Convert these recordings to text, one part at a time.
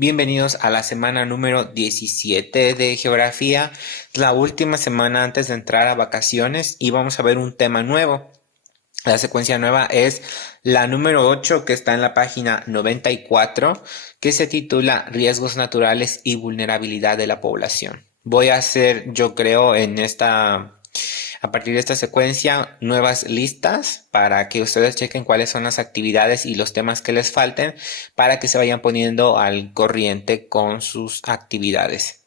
Bienvenidos a la semana número 17 de Geografía, la última semana antes de entrar a vacaciones y vamos a ver un tema nuevo. La secuencia nueva es la número 8 que está en la página 94, que se titula Riesgos naturales y vulnerabilidad de la población. Voy a hacer, yo creo, a partir de esta secuencia, nuevas listas para que ustedes chequen cuáles son las actividades y los temas que les falten para que se vayan poniendo al corriente con sus actividades.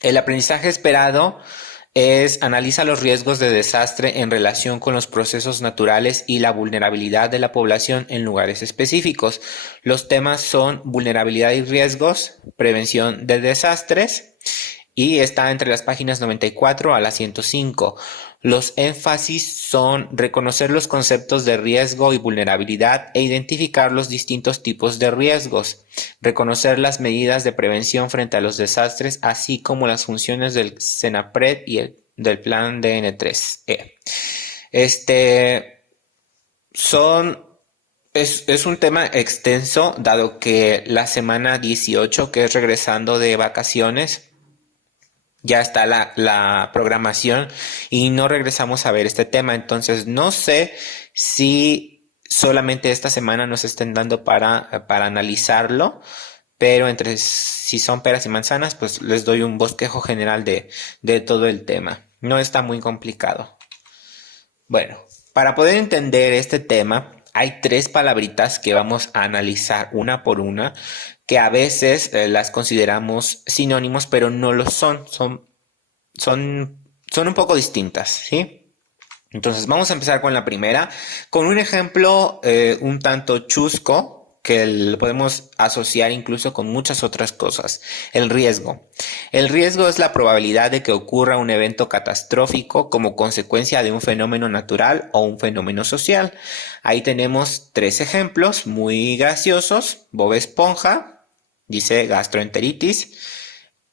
El aprendizaje esperado es analiza los riesgos de desastre en relación con los procesos naturales y la vulnerabilidad de la población en lugares específicos. Los temas son vulnerabilidad y riesgos, prevención de desastres, y está entre las páginas 94 a la 105. Los énfasis son reconocer los conceptos de riesgo y vulnerabilidad e identificar los distintos tipos de riesgos, reconocer las medidas de prevención frente a los desastres, así como las funciones del CENAPRED y del plan DN3E. Es un tema extenso, dado que la semana 18, que es regresando de vacaciones, ya está la programación y no regresamos a ver este tema. Entonces no sé si solamente esta semana nos estén dando para analizarlo, pero entre si son peras y manzanas, pues les doy un bosquejo general de todo el tema. No está muy complicado. Bueno, para poder entender este tema, hay tres palabritas que vamos a analizar una por una, que a veces las consideramos sinónimos, pero no lo son. Son un poco distintas, ¿sí? Entonces vamos a empezar con la primera, con un ejemplo un tanto chusco, que lo podemos asociar incluso con muchas otras cosas. El riesgo. El riesgo es la probabilidad de que ocurra un evento catastrófico como consecuencia de un fenómeno natural o un fenómeno social. Ahí tenemos tres ejemplos muy graciosos. Bob Esponja dice gastroenteritis,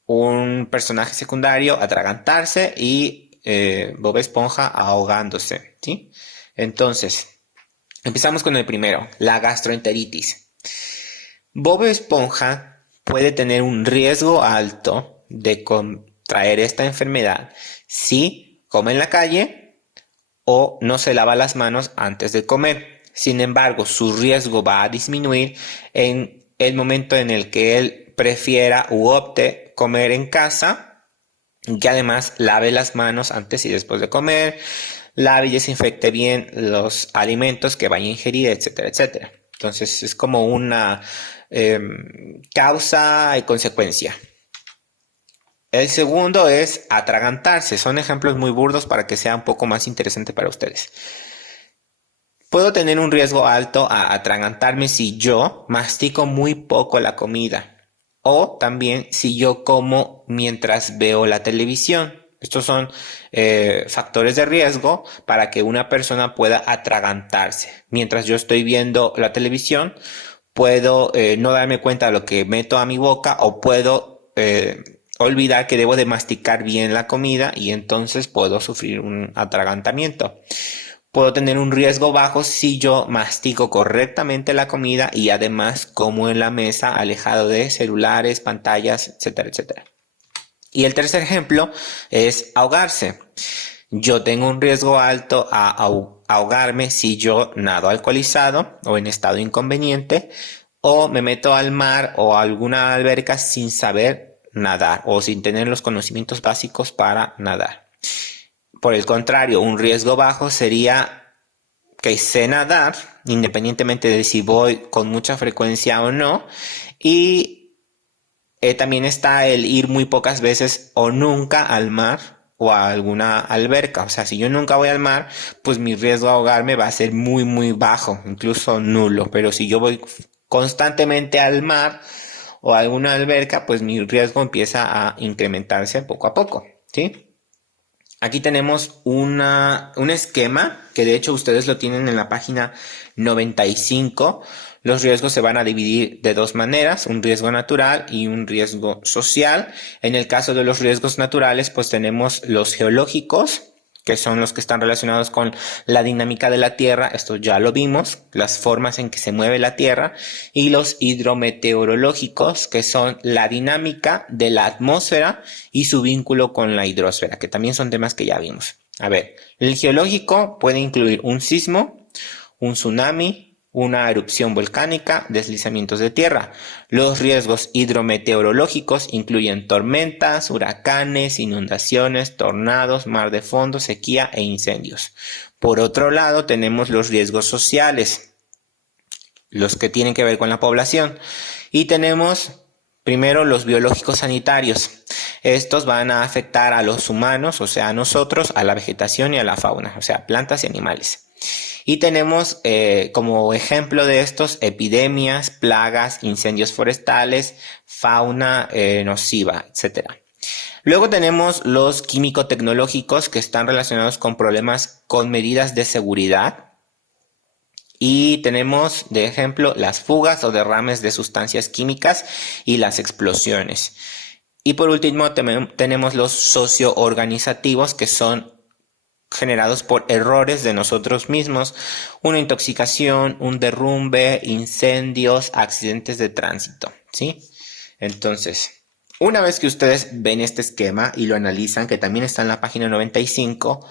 un personaje secundario atragantarse y Bob Esponja ahogándose, ¿sí? Entonces, empezamos con el primero, la gastroenteritis. Bob Esponja puede tener un riesgo alto de contraer esta enfermedad si come en la calle o no se lava las manos antes de comer. Sin embargo, su riesgo va a disminuir en el momento en el que él prefiera u opte comer en casa, y que además lave las manos antes y después de comer, lave y desinfecte bien los alimentos que vaya a ingerir, etcétera, etcétera. Entonces es como una causa y consecuencia. El segundo es atragantarse. Son ejemplos muy burdos para que sea un poco más interesante para ustedes. Puedo tener un riesgo alto a atragantarme si yo mastico muy poco la comida. O también si yo como mientras veo la televisión. Estos son factores de riesgo para que una persona pueda atragantarse. Mientras yo estoy viendo la televisión, puedo no darme cuenta de lo que meto a mi boca o puedo olvidar que debo de masticar bien la comida y entonces puedo sufrir un atragantamiento. Puedo tener un riesgo bajo si yo mastico correctamente la comida y además como en la mesa, alejado de celulares, pantallas, etcétera, etcétera. Y el tercer ejemplo es ahogarse. Yo tengo un riesgo alto a ahogarme si yo nado alcoholizado o en estado inconveniente o me meto al mar o a alguna alberca sin saber nadar o sin tener los conocimientos básicos para nadar. Por el contrario, un riesgo bajo sería que sé nadar, independientemente de si voy con mucha frecuencia o no. Y también está el ir muy pocas veces o nunca al mar o a alguna alberca. O sea, si yo nunca voy al mar, pues mi riesgo de ahogarme va a ser muy, muy bajo, incluso nulo. Pero si yo voy constantemente al mar o a alguna alberca, pues mi riesgo empieza a incrementarse poco a poco, ¿sí? Aquí tenemos un esquema que de hecho ustedes lo tienen en la página 95. Los riesgos se van a dividir de dos maneras, un riesgo natural y un riesgo social. En el caso de los riesgos naturales, pues tenemos los geológicos, que son los que están relacionados con la dinámica de la Tierra, esto ya lo vimos, las formas en que se mueve la Tierra, y los hidrometeorológicos, que son la dinámica de la atmósfera y su vínculo con la hidrosfera, que también son temas que ya vimos. A ver, el geológico puede incluir un sismo, un tsunami, una erupción volcánica, deslizamientos de tierra. Los riesgos hidrometeorológicos incluyen tormentas, huracanes, inundaciones, tornados, mar de fondo, sequía e incendios. Por otro lado, tenemos los riesgos sociales, los que tienen que ver con la población. Y tenemos primero los biológicos sanitarios. Estos van a afectar a los humanos, o sea, a nosotros, a la vegetación y a la fauna, o sea, plantas y animales. Y tenemos como ejemplo de estos epidemias, plagas, incendios forestales, fauna nociva, etc. Luego tenemos los químico-tecnológicos, que están relacionados con problemas con medidas de seguridad. Y tenemos de ejemplo las fugas o derrames de sustancias químicas y las explosiones. Y por último tenemos los socio-organizativos, que son generados por errores de nosotros mismos, una intoxicación, un derrumbe, incendios, accidentes de tránsito, ¿sí? Entonces, una vez que ustedes ven este esquema y lo analizan, que también está en la página 95,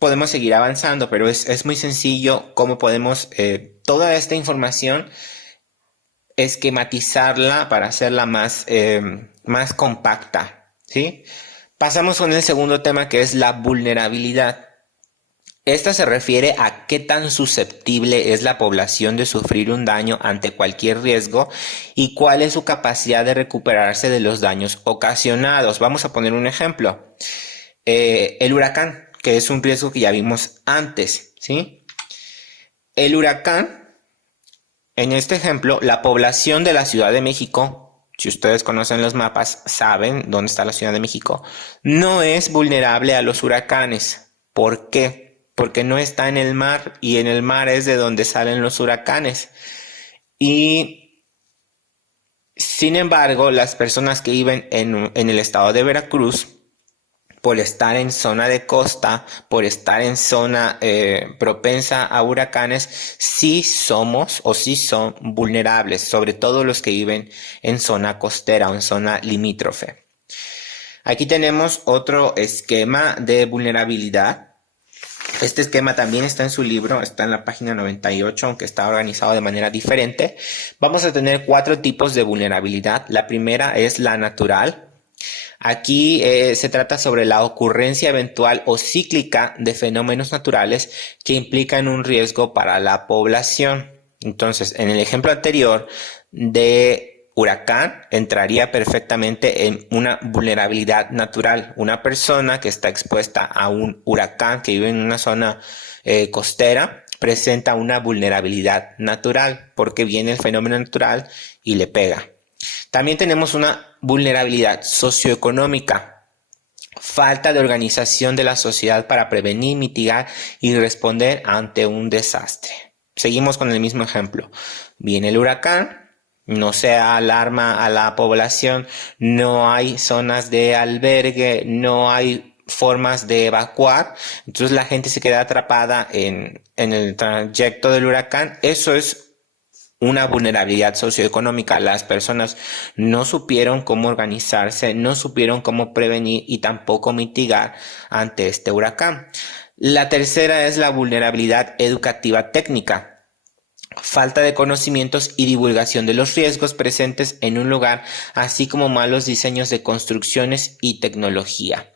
podemos seguir avanzando, pero es muy sencillo cómo podemos toda esta información esquematizarla para hacerla más compacta, ¿sí? Pasamos con el segundo tema, que es la vulnerabilidad. Esta se refiere a qué tan susceptible es la población de sufrir un daño ante cualquier riesgo y cuál es su capacidad de recuperarse de los daños ocasionados. Vamos a poner un ejemplo. El huracán, que es un riesgo que ya vimos antes, ¿sí? El huracán, en este ejemplo, la población de la Ciudad de México, si ustedes conocen los mapas, saben dónde está la Ciudad de México, no es vulnerable a los huracanes. ¿Por qué? Porque no está en el mar, y en el mar es de donde salen los huracanes. Y sin embargo, las personas que viven en el estado de Veracruz, por estar en zona de costa, por estar en zona propensa a huracanes, sí somos o sí son vulnerables, sobre todo los que viven en zona costera o en zona limítrofe. Aquí tenemos otro esquema de vulnerabilidad. Este esquema también está en su libro, está en la página 98, aunque está organizado de manera diferente. Vamos a tener 4 tipos de vulnerabilidad. La primera es la natural. Aquí se trata sobre la ocurrencia eventual o cíclica de fenómenos naturales que implican un riesgo para la población. Entonces, en el ejemplo anterior de huracán, entraría perfectamente en una vulnerabilidad natural. Una persona que está expuesta a un huracán, que vive en una zona costera, presenta una vulnerabilidad natural porque viene el fenómeno natural y le pega. También tenemos una vulnerabilidad socioeconómica, falta de organización de la sociedad para prevenir, mitigar y responder ante un desastre. Seguimos con el mismo ejemplo. Viene el huracán, no se alarma a la población, no hay zonas de albergue, no hay formas de evacuar, entonces la gente se queda atrapada en el trayecto del huracán. Eso es una vulnerabilidad socioeconómica. Las personas no supieron cómo organizarse, no supieron cómo prevenir y tampoco mitigar ante este huracán. La tercera es la vulnerabilidad educativa técnica. Falta de conocimientos y divulgación de los riesgos presentes en un lugar, así como malos diseños de construcciones y tecnología.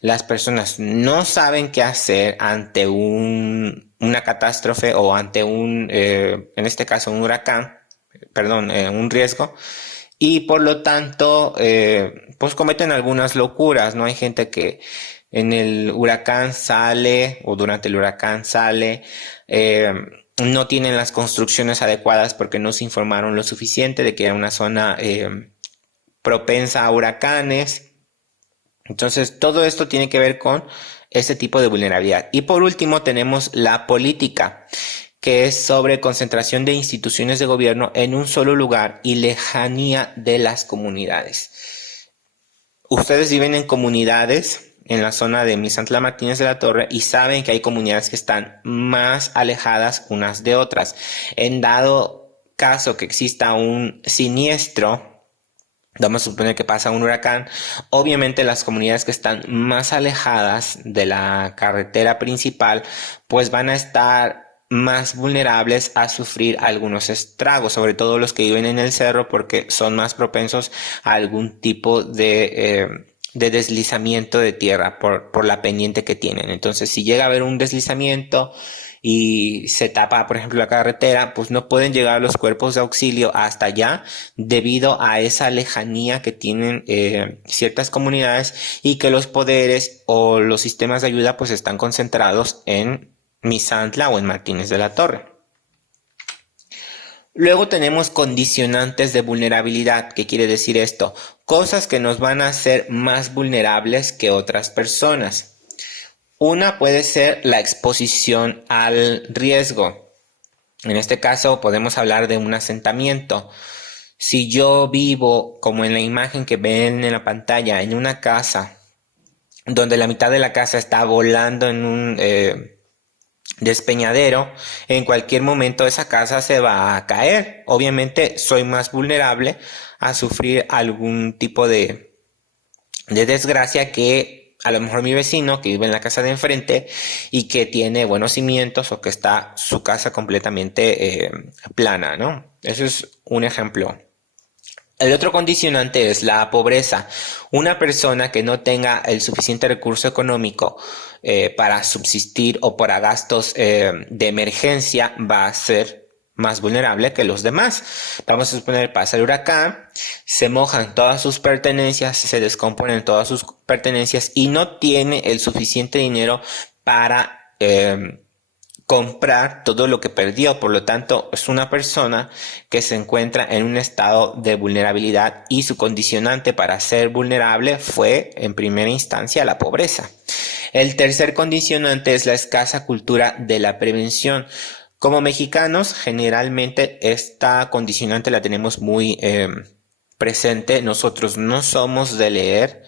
Las personas no saben qué hacer ante una catástrofe o ante en este caso un huracán, un riesgo, y por lo tanto pues cometen algunas locuras, ¿no? Hay gente que en el huracán sale o durante el huracán sale, no tienen las construcciones adecuadas porque no se informaron lo suficiente de que era una zona propensa a huracanes. Entonces, todo esto tiene que ver con este tipo de vulnerabilidad. Y por último, tenemos la política, que es sobre concentración de instituciones de gobierno en un solo lugar y lejanía de las comunidades. Ustedes viven en comunidades, en la zona de Misantla Martínez de la Torre y saben que hay comunidades que están más alejadas unas de otras. En dado caso que exista un siniestro, vamos a suponer que pasa un huracán, obviamente las comunidades que están más alejadas de la carretera principal, pues van a estar más vulnerables a sufrir algunos estragos, sobre todo los que viven en el cerro, porque son más propensos a algún tipo de deslizamiento de tierra por la pendiente que tienen. Entonces, si llega a haber un deslizamiento y se tapa, por ejemplo, la carretera, pues no pueden llegar los cuerpos de auxilio hasta allá debido a esa lejanía que tienen ciertas comunidades y que los poderes o los sistemas de ayuda pues están concentrados en Misantla o en Martínez de la Torre. Luego tenemos condicionantes de vulnerabilidad. ¿Qué quiere decir esto? Cosas que nos van a hacer más vulnerables que otras personas. Una puede ser la exposición al riesgo. En este caso podemos hablar de un asentamiento. Si yo vivo, como en la imagen que ven en la pantalla, en una casa donde la mitad de la casa está volando en un despeñadero, en cualquier momento esa casa se va a caer. Obviamente soy más vulnerable a sufrir algún tipo de desgracia que a lo mejor mi vecino que vive en la casa de enfrente y que tiene buenos cimientos o que está su casa completamente plana, ¿no? Eso es un ejemplo. El otro condicionante es la pobreza. Una persona que no tenga el suficiente recurso económico para subsistir o para gastos de emergencia va a ser más vulnerable que los demás. Vamos a suponer, pasa el huracán, se mojan todas sus pertenencias, se descomponen todas sus pertenencias y no tiene el suficiente dinero para comprar todo lo que perdió. Por lo tanto, es una persona que se encuentra en un estado de vulnerabilidad y su condicionante para ser vulnerable fue en primera instancia la pobreza. El tercer condicionante es la escasa cultura de la prevención. Como mexicanos, generalmente esta condicionante la tenemos muy presente. Nosotros no somos de leer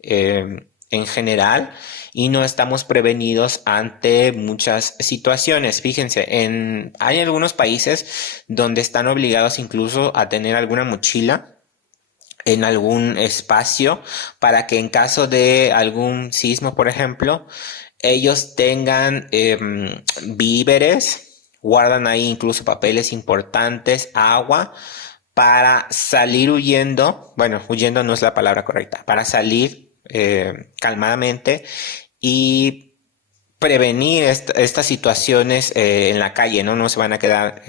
en general y no estamos prevenidos ante muchas situaciones. Fíjense, hay algunos países donde están obligados incluso a tener alguna mochila en algún espacio para que en caso de algún sismo, por ejemplo, ellos tengan víveres, guardan ahí incluso papeles importantes, agua, para salir huyendo. Bueno, huyendo no es la palabra correcta, para salir calmadamente y prevenir estas situaciones en la calle, ¿no? No se van a quedar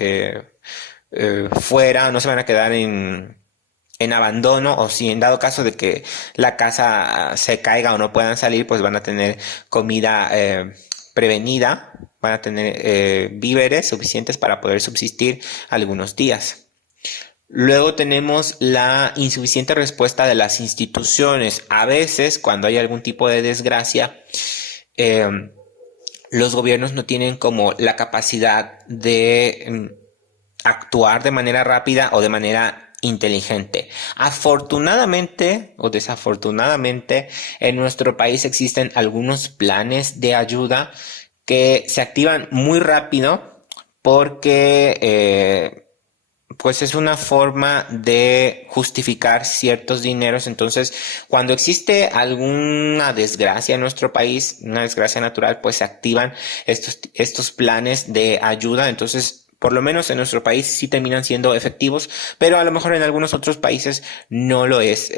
fuera, no se van a quedar en abandono, o si en dado caso de que la casa se caiga o no puedan salir, pues van a tener comida prevenida, van a tener víveres suficientes para poder subsistir algunos días. Luego tenemos la insuficiente respuesta de las instituciones. A veces, cuando hay algún tipo de desgracia, los gobiernos no tienen como la capacidad de actuar de manera rápida o de manera inteligente. Afortunadamente o desafortunadamente, en nuestro país existen algunos planes de ayuda que se activan muy rápido porque pues es una forma de justificar ciertos dineros. Entonces, cuando existe alguna desgracia en nuestro país, una desgracia natural, pues se activan estos planes de ayuda. Entonces, por lo menos en nuestro país sí terminan siendo efectivos, pero a lo mejor en algunos otros países no lo es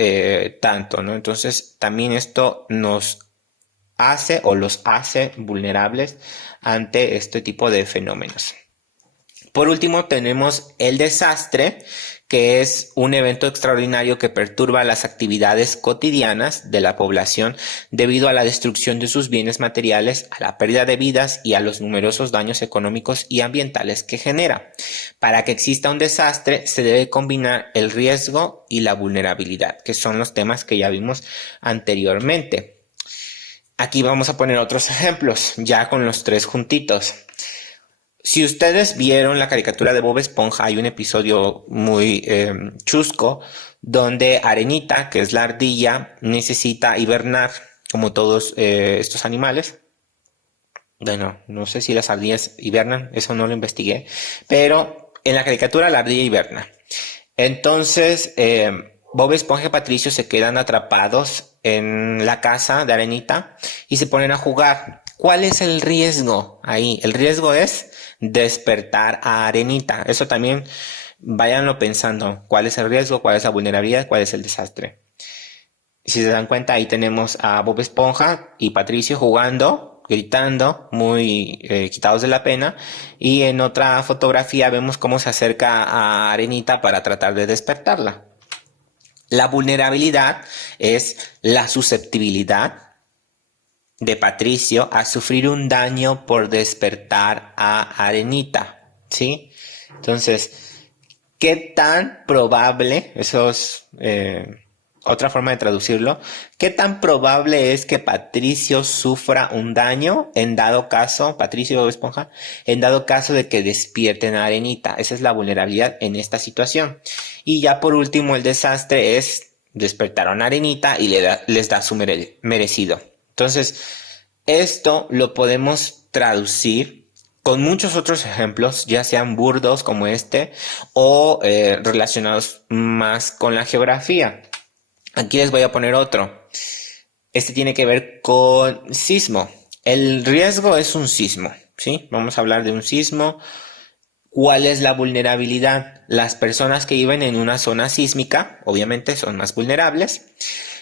tanto, ¿no? Entonces, también esto nos hace o los hace vulnerables ante este tipo de fenómenos. Por último, tenemos el desastre, que es un evento extraordinario que perturba las actividades cotidianas de la población debido a la destrucción de sus bienes materiales, a la pérdida de vidas y a los numerosos daños económicos y ambientales que genera. Para que exista un desastre, se debe combinar el riesgo y la vulnerabilidad, que son los temas que ya vimos anteriormente. Aquí vamos a poner otros ejemplos, ya con los tres juntitos. Si ustedes vieron la caricatura de Bob Esponja, hay un episodio muy chusco donde Arenita, que es la ardilla, necesita hibernar. como todos estos animales. Bueno, no sé si las ardillas hibernan, eso no lo investigué, pero en la caricatura la ardilla hiberna. Entonces, Bob Esponja y Patricio se quedan atrapados en la casa de Arenita y se ponen a jugar. ¿Cuál es el riesgo ahí? El riesgo es despertar a Arenita. Eso también váyanlo pensando. ¿Cuál es el riesgo? ¿Cuál es la vulnerabilidad? ¿Cuál es el desastre? Si se dan cuenta, ahí tenemos a Bob Esponja y Patricio jugando, gritando, muy quitados de la pena. Y en otra fotografía vemos cómo se acerca a Arenita para tratar de despertarla. La vulnerabilidad es la susceptibilidad de Patricio a sufrir un daño por despertar a Arenita, ¿sí? Entonces, ¿qué tan probable, eso es otra forma de traducirlo, qué tan probable es que Patricio sufra un daño en dado caso, Patricio Bob Esponja, en dado caso de que despierten a Arenita? Esa es la vulnerabilidad en esta situación. Y ya por último, el desastre es despertaron a Arenita y les da su merecido. Entonces, esto lo podemos traducir con muchos otros ejemplos, ya sean burdos como este o relacionados más con la geografía. Aquí les voy a poner otro. Este tiene que ver con sismo. El riesgo es un sismo, ¿sí? Vamos a hablar de un sismo. ¿Cuál es la vulnerabilidad? Las personas que viven en una zona sísmica, obviamente, son más vulnerables.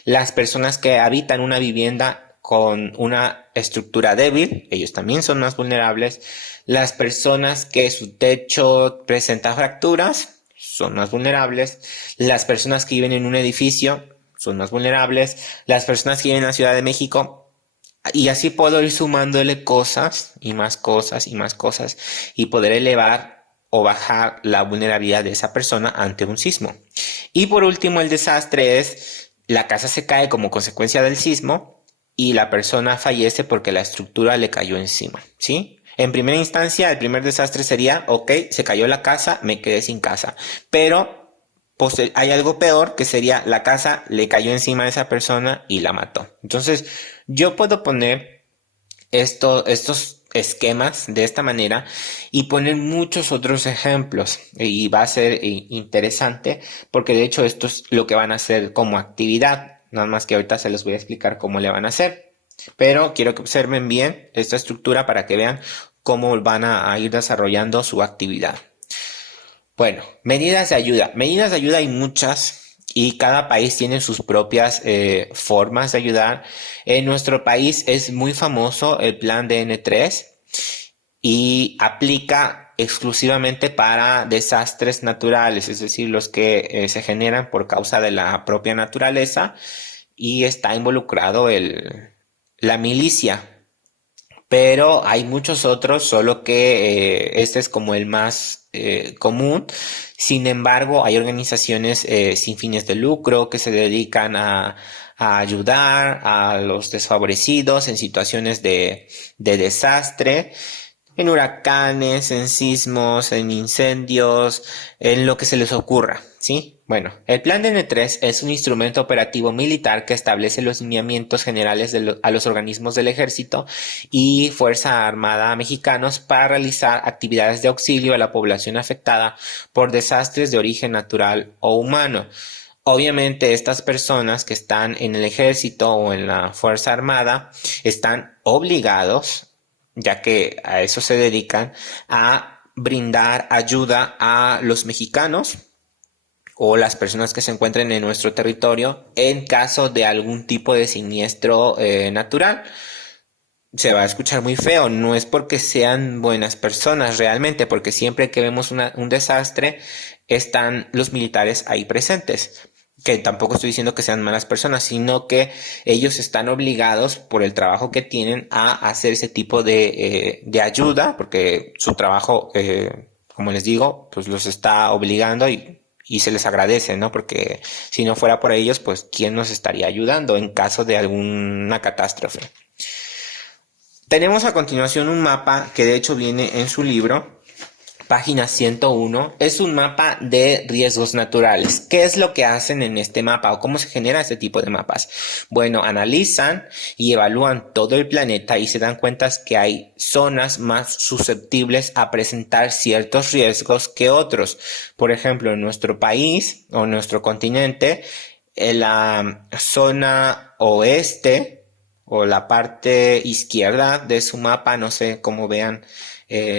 Las personas que habitan una vivienda con una estructura débil, ellos también son más vulnerables. Las personas que su techo presenta fracturas, son más vulnerables. Las personas que viven en un edificio son más vulnerables. Las personas que viven en la Ciudad de México, y así puedo ir sumándole cosas y más cosas y más cosas y poder elevar o bajar la vulnerabilidad de esa persona ante un sismo. Y por último, el desastre es la casa se cae como consecuencia del sismo y la persona fallece porque la estructura le cayó encima, ¿sí? En primera instancia, el primer desastre sería, ok, se cayó la casa, me quedé sin casa. Pero hay algo peor, que sería la casa le cayó encima a esa persona y la mató. Entonces, yo puedo poner estos esquemas de esta manera y poner muchos otros ejemplos, y va a ser interesante porque de hecho esto es lo que van a hacer como actividad, nada más que ahorita se los voy a explicar cómo le van a hacer, pero quiero que observen bien esta estructura para que vean cómo van a ir desarrollando su actividad. Bueno, medidas de ayuda. Medidas de ayuda hay muchas y cada país tiene sus propias formas de ayudar. En nuestro país es muy famoso el plan DN3 y aplica exclusivamente para desastres naturales, es decir, los que se generan por causa de la propia naturaleza, y está involucrado la milicia. Pero hay muchos otros, solo que este es como el más común. Sin embargo, hay organizaciones sin fines de lucro que se dedican a ayudar a los desfavorecidos en situaciones de desastre, en huracanes, en sismos, en incendios, en lo que se les ocurra, ¿sí? Bueno, el Plan DN3 es un instrumento operativo militar que establece los lineamientos generales a los organismos del Ejército y Fuerza Armada mexicanos para realizar actividades de auxilio a la población afectada por desastres de origen natural o humano. Obviamente, estas personas que están en el Ejército o en la Fuerza Armada están obligados, ya que a eso se dedican, a brindar ayuda a los mexicanos o las personas que se encuentren en nuestro territorio en caso de algún tipo de siniestro natural. Se va a escuchar muy feo, no es porque sean buenas personas realmente, porque siempre que vemos un desastre están los militares ahí presentes. Que tampoco estoy diciendo que sean malas personas, sino que ellos están obligados por el trabajo que tienen a hacer ese tipo de ayuda, porque su trabajo, como les digo, pues los está obligando y se les agradece, ¿no? Porque si no fuera por ellos, pues ¿quién nos estaría ayudando en caso de alguna catástrofe? Tenemos a continuación un mapa que de hecho viene en su libro, Página 101 es un mapa de riesgos naturales. ¿Qué es lo que hacen en este mapa o cómo se genera este tipo de mapas? Bueno, analizan y evalúan todo el planeta y se dan cuenta que hay zonas más susceptibles a presentar ciertos riesgos que otros. Por ejemplo, en nuestro país o nuestro continente, en la zona oeste o la parte izquierda de su mapa, no sé cómo vean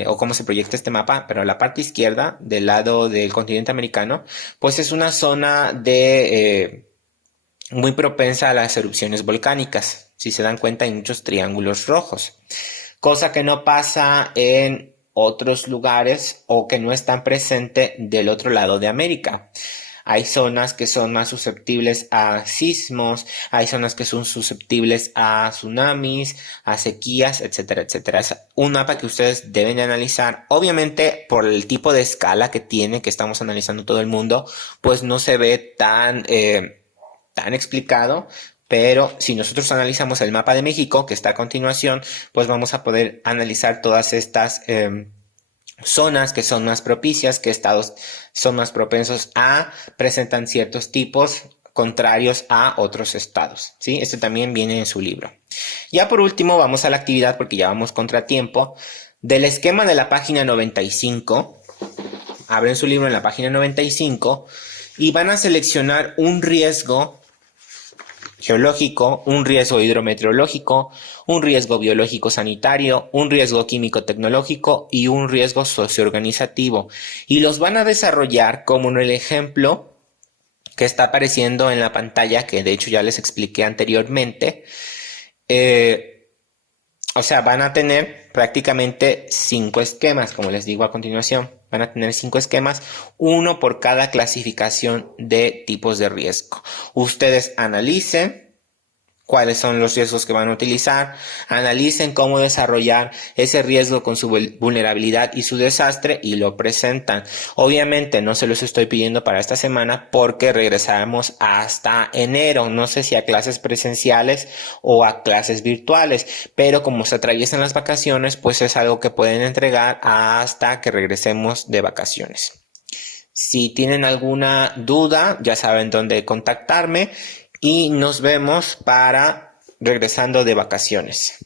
o cómo se proyecta este mapa, pero la parte izquierda del lado del continente americano, pues es una zona de muy propensa a las erupciones volcánicas. Si se dan cuenta, hay muchos triángulos rojos, cosa que no pasa en otros lugares o que no están presentes del otro lado de América. Hay zonas que son más susceptibles a sismos, hay zonas que son susceptibles a tsunamis, a sequías, etcétera, etcétera. Es un mapa que ustedes deben de analizar. Obviamente, por el tipo de escala que tiene, que estamos analizando todo el mundo, pues no se ve tan explicado. Pero si nosotros analizamos el mapa de México, que está a continuación, pues vamos a poder analizar todas estas zonas que son más propicias, que estados son más propensos a presentan ciertos tipos contrarios a otros estados, ¿sí? Esto también viene en su libro. Ya por último vamos a la actividad porque ya vamos contratiempo. Del esquema de la página 95, abren su libro en la página 95 y van a seleccionar un riesgo geológico, un riesgo hidrometeorológico, un riesgo biológico sanitario, un riesgo químico tecnológico y un riesgo socioorganizativo. Y los van a desarrollar como en el ejemplo que está apareciendo en la pantalla, que de hecho ya les expliqué anteriormente. O sea, van a tener prácticamente 5 esquemas, como les digo a continuación. Van a tener 5 esquemas, uno por cada clasificación de tipos de riesgo. Ustedes analicen cuáles son los riesgos que van a utilizar, analicen cómo desarrollar ese riesgo con su vulnerabilidad y su desastre y lo presentan. Obviamente no se los estoy pidiendo para esta semana porque regresamos hasta enero, no sé si a clases presenciales o a clases virtuales, pero como se atraviesan las vacaciones, pues es algo que pueden entregar hasta que regresemos de vacaciones. Si tienen alguna duda, ya saben dónde contactarme y nos vemos para regresando de vacaciones.